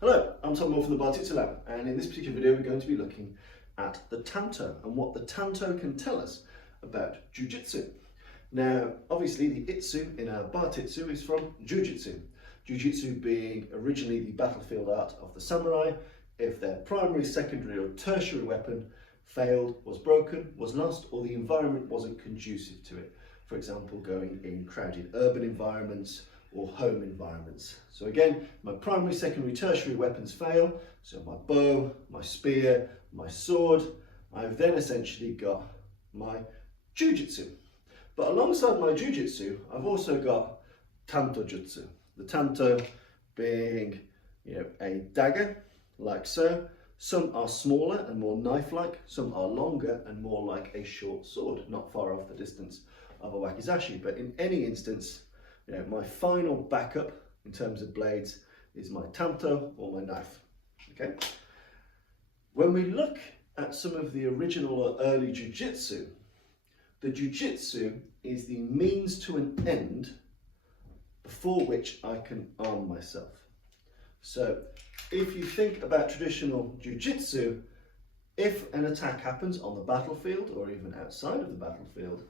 Hello, I'm Tom Moore from the Bartitsu Lab, and in this particular video we're going to be looking at the Tanto and what the Tanto can tell us about jiu-jitsu. Now, obviously the itsu in our Bartitsu is from jiu-jitsu. Jiu-jitsu being originally the battlefield art of the samurai. If their primary, secondary or tertiary weapon failed, was broken, was lost, or the environment wasn't conducive to it. For example, going in crowded urban environments or home environments. So again, my primary, secondary, tertiary weapons fail. So my bow, my spear, my sword. I've then essentially got my jiu-jitsu. But alongside my jiu-jitsu, I've also got Tanto jutsu. The Tanto being, a dagger, like so. Some are smaller and more knife-like. Some are longer and more like a short sword, not far off the distance of a wakizashi. But in any instance, my final backup in terms of blades is my Tanto or my knife. Okay. When we look at some of the original or early jiu-jitsu, the jiu-jitsu is the means to an end before which I can arm myself. So if you think about traditional jiu-jitsu, if an attack happens on the battlefield or even outside of the battlefield,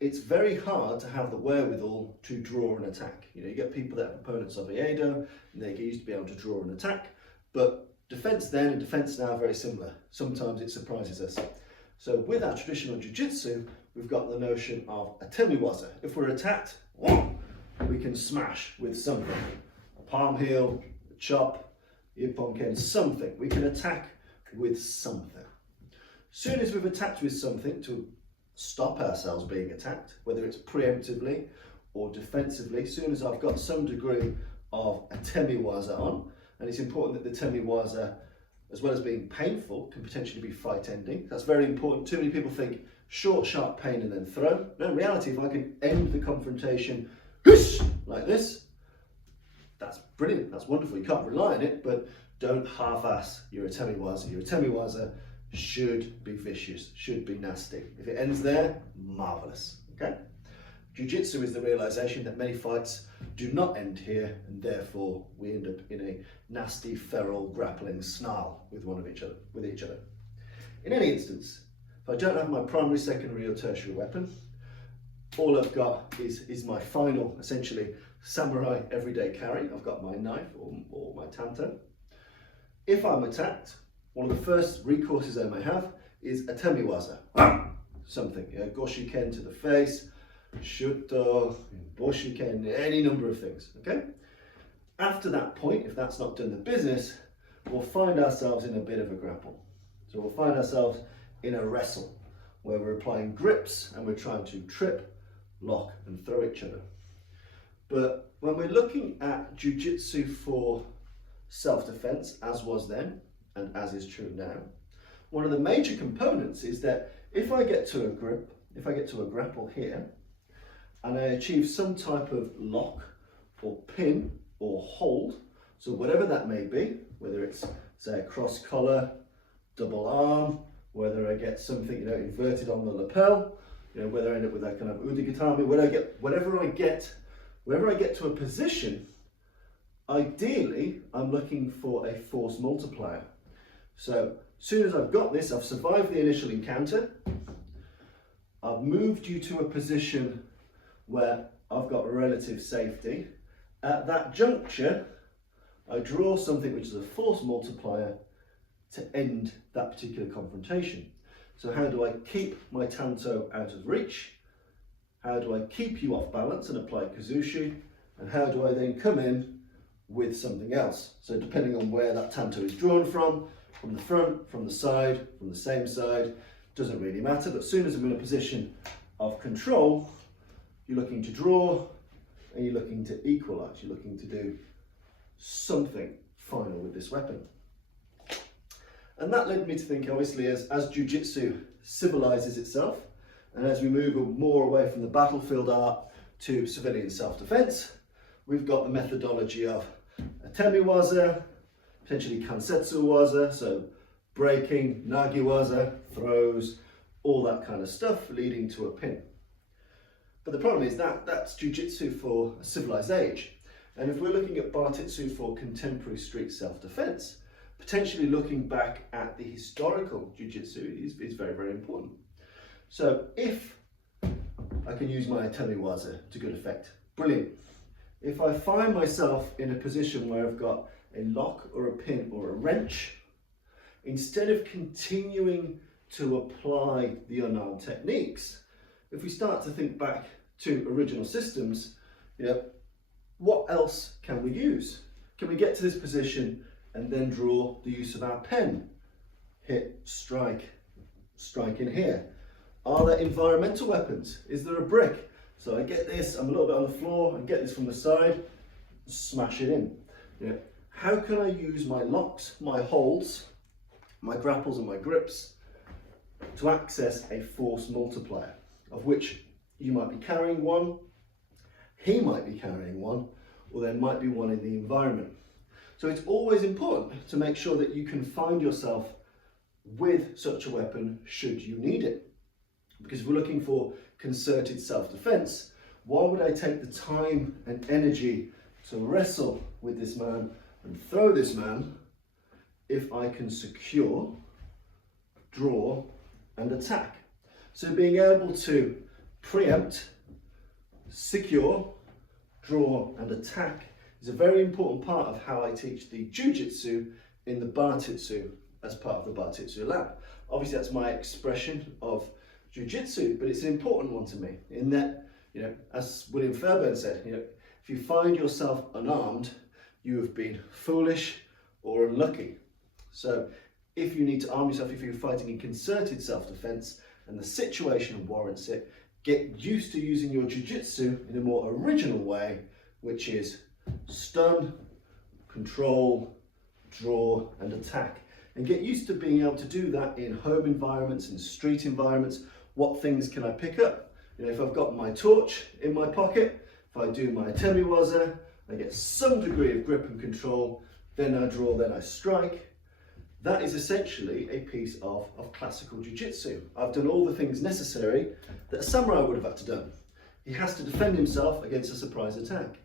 it's very hard to have the wherewithal to draw an attack. You get people that are opponents of Iedo, and they get used to be able to draw an attack, but defense then and defense now are very similar. Sometimes it surprises us. So with our traditional jiu-jitsu, we've got the notion of a temiwaza. If we're attacked, we can smash with something. A palm heel, a chop, ippon-ken, something. We can attack with something. Soon as we've attacked with something to stop ourselves being attacked, whether it's preemptively or defensively, soon as I've got some degree of a temiwaza on, and it's important that the temiwaza, as well as being painful, can potentially be fight ending. That's very important. Too many people think short, sharp pain and then throw. No, in reality, if I can end the confrontation whoosh, like this, that's brilliant, that's wonderful. You can't rely on it, but don't half-ass your temiwaza. Your temiwaza should be vicious, should be nasty. If it ends there, marvelous. Okay? Jiu-jitsu is the realization that many fights do not end here, and therefore we end up in a nasty, feral, grappling snarl with each other. In any instance, if I don't have my primary, secondary, or tertiary weapon, all I've got is my final, essentially, samurai everyday carry. I've got my knife or my Tanto. If I'm attacked, one of the first recourses I may have is a temiwaza. Something, goshiken to the face, shuto, boshiken, any number of things, okay? After that point, if that's not done the business, we'll find ourselves in a bit of a grapple. So we'll find ourselves in a wrestle, where we're applying grips and we're trying to trip, lock, and throw each other. But when we're looking at jiu-jitsu for self-defense, as was then, and as is true now, one of the major components is that if I get to a grip, if I get to a grapple here, and I achieve some type of lock or pin or hold, so whatever that may be, whether it's, say, a cross collar, double arm, whether I get something, inverted on the lapel, whether I end up with that kind of udigatami, wherever I get to a position, ideally, I'm looking for a force multiplier. So as soon as I've got this, I've survived the initial encounter, I've moved you to a position where I've got relative safety. At that juncture, I draw something which is a force multiplier to end that particular confrontation. So how do I keep my Tanto out of reach? How do I keep you off balance and apply kazushi? And how do I then come in with something else? So depending on where that Tanto is drawn from the front, from the side, from the same side, doesn't really matter. But as soon as I'm in a position of control, you're looking to draw and you're looking to equalize. You're looking to do something final with this weapon. And that led me to think, obviously, as jiu-jitsu civilizes itself, and as we move more away from the battlefield art to civilian self-defense, we've got the methodology of a temiwaza, potentially kansetsu waza, so breaking, nagiwaza, throws, all that kind of stuff leading to a pin. But the problem is that that's jiu-jitsu for a civilized age. And if we're looking at Bartitsu for contemporary street self-defense, potentially looking back at the historical jiu-jitsu is very, very important. So if I can use my atemiwaza to good effect, brilliant. If I find myself in a position where I've got a lock or a pin or a wrench, instead of continuing to apply the unarmed techniques, if we start to think back to original systems, what else can we use? Can we get to this position and then draw the use of our pen? Hit, strike, strike in here. Are there environmental weapons? Is there a brick? So I get this, I'm a little bit on the floor, and get this from the side, smash it in. How can I use my locks, my holds, my grapples and my grips to access a force multiplier, of which you might be carrying one, he might be carrying one, or there might be one in the environment. So it's always important to make sure that you can find yourself with such a weapon should you need it. Because if we're looking for concerted self-defense, why would I take the time and energy to wrestle with this man and throw this man if I can secure, draw, and attack? So being able to preempt, secure, draw, and attack is a very important part of how I teach the jiu-jitsu in the Bartitsu as part of the Bartitsu Lab. Obviously that's my expression of jiu-jitsu, but it's an important one to me in that, as W.E Fairbairn said, if you find yourself unarmed, you have been foolish or unlucky. So if you need to arm yourself, if you're fighting in concerted self-defense and the situation warrants it, get used to using your jiu-jitsu in a more original way, which is stun, control, draw, and attack. And get used to being able to do that in home environments, in street environments. What things can I pick up? If I've got my torch in my pocket, if I do my atemiwaza, I get some degree of grip and control, then I draw, then I strike. That is essentially a piece of classical jiu-jitsu. I've done all the things necessary that a samurai would have had to do. He has to defend himself against a surprise attack.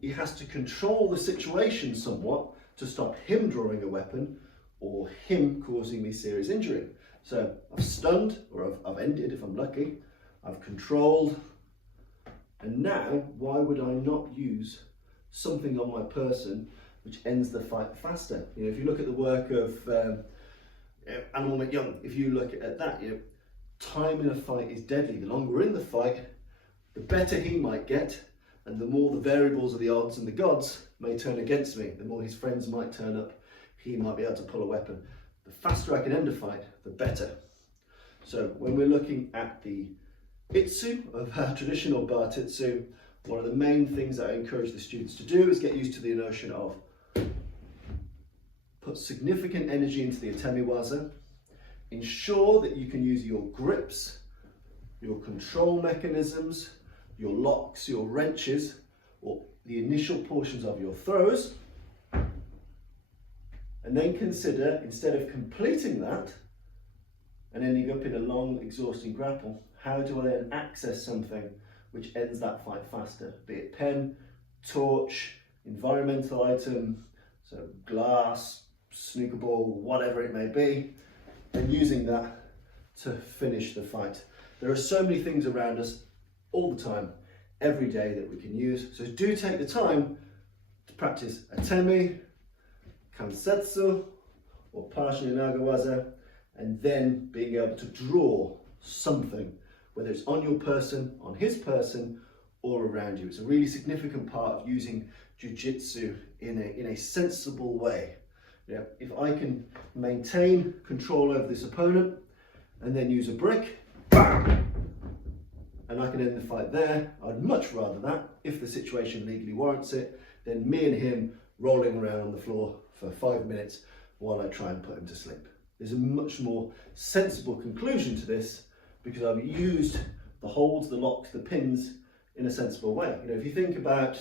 He has to control the situation somewhat to stop him drawing a weapon or him causing me serious injury. So I've stunned, or I've ended if I'm lucky, I've controlled, and now why would I not use something on my person which ends the fight faster? If you look at the work of Animal McYoung, if you look at that, time in a fight is deadly. The longer we're in the fight, the better he might get, and the more the variables of the odds and the gods may turn against me, the more his friends might turn up, he might be able to pull a weapon. The faster I can end a fight, the better. So when we're looking at the itsu of our traditional Bartitsu, one of the main things that I encourage the students to do is get used to the notion of put significant energy into the atemiwaza, ensure that you can use your grips, your control mechanisms, your locks, your wrenches, or the initial portions of your throws, and then consider, instead of completing that and ending up in a long, exhausting grapple, how do I then access something which ends that fight faster? Be it pen, torch, environmental item, so glass, snooker ball, whatever it may be, and using that to finish the fight. There are so many things around us all the time, every day, that we can use. So do take the time to practice atemi, kansetsu, or partial nagawaza, and then being able to draw something, whether it's on your person, on his person, or around you. It's a really significant part of using jiu-jitsu in a sensible way. If I can maintain control over this opponent and then use a brick, bam, and I can end the fight there, I'd much rather that, if the situation legally warrants it, than me and him rolling around on the floor for 5 minutes while I try and put him to sleep. There's a much more sensible conclusion to this because I've used the holds, the locks, the pins in a sensible way. If you think about,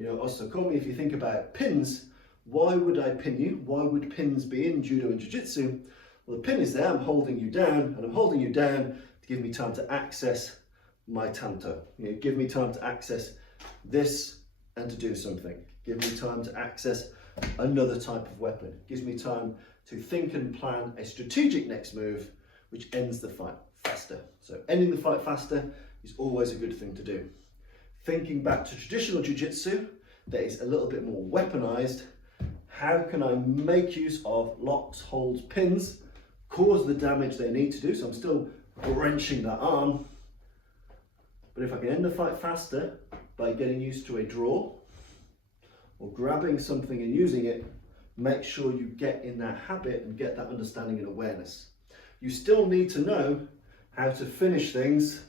osakomi, if you think about pins, why would I pin you? Why would pins be in judo and jiu-jitsu? Well, the pin is there, I'm holding you down, and I'm holding you down to give me time to access my tanto. Give me time to access this and to do something. Give me time to access another type of weapon. Gives me time to think and plan a strategic next move which ends the fight faster. So ending the fight faster is always a good thing to do. Thinking back to traditional jiu-jitsu that is a little bit more weaponized, how can I make use of locks, holds, pins, cause the damage they need to do, so I'm still wrenching that arm, but if I can end the fight faster by getting used to a draw or grabbing something and using it, make sure you get in that habit and get that understanding and awareness. You still need to know how to finish things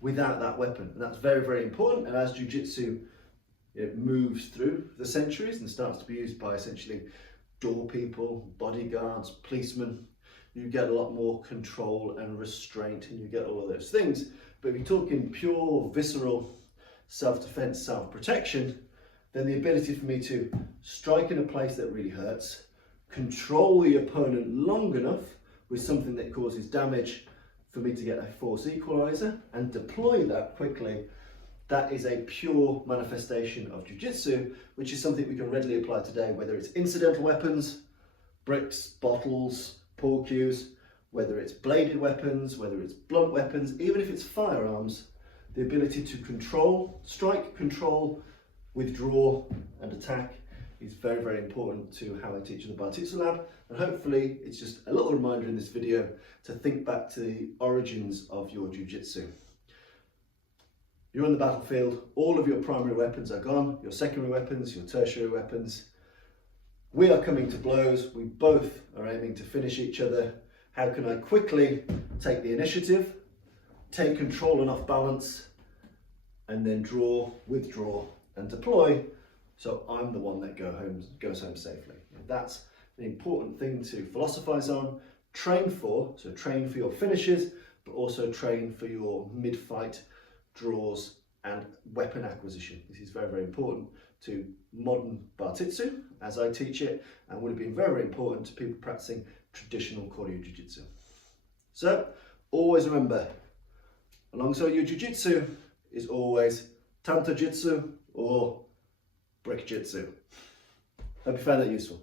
without that weapon, and that's very, very important. And as jiu-jitsu moves through the centuries and starts to be used by essentially door people, bodyguards, policemen, you get a lot more control and restraint, and you get all of those things. But if you're talking pure, visceral self-defense, self-protection, then the ability for me to strike in a place that really hurts, control the opponent long enough with something that causes damage for me to get a force equalizer and deploy that quickly, that is a pure manifestation of jiu-jitsu, which is something we can readily apply today, whether it's incidental weapons, bricks, bottles, pool cues, whether it's bladed weapons, whether it's blunt weapons, even if it's firearms. The ability to control, strike, control, withdraw and attack is very, very important to how I teach in the Bartitsu Lab, and hopefully it's just a little reminder in this video to think back to the origins of your jiu-jitsu. You're on the battlefield, all of your primary weapons are gone, your secondary weapons, your tertiary weapons. We are coming to blows, we both are aiming to finish each other. How can I quickly take the initiative, take control and off balance, and then draw, withdraw and deploy, so I'm the one that goes home safely. That's an important thing to philosophize on, train for, so train for your finishes, but also train for your mid-fight draws and weapon acquisition. This is very, very important to modern Bartitsu, as I teach it, and would have been very, very important to people practicing traditional Koryu Jiu-Jitsu. So, always remember, alongside your Jiu-Jitsu is always Tanto Jitsu or Brick Jitsu. Hope you found that useful.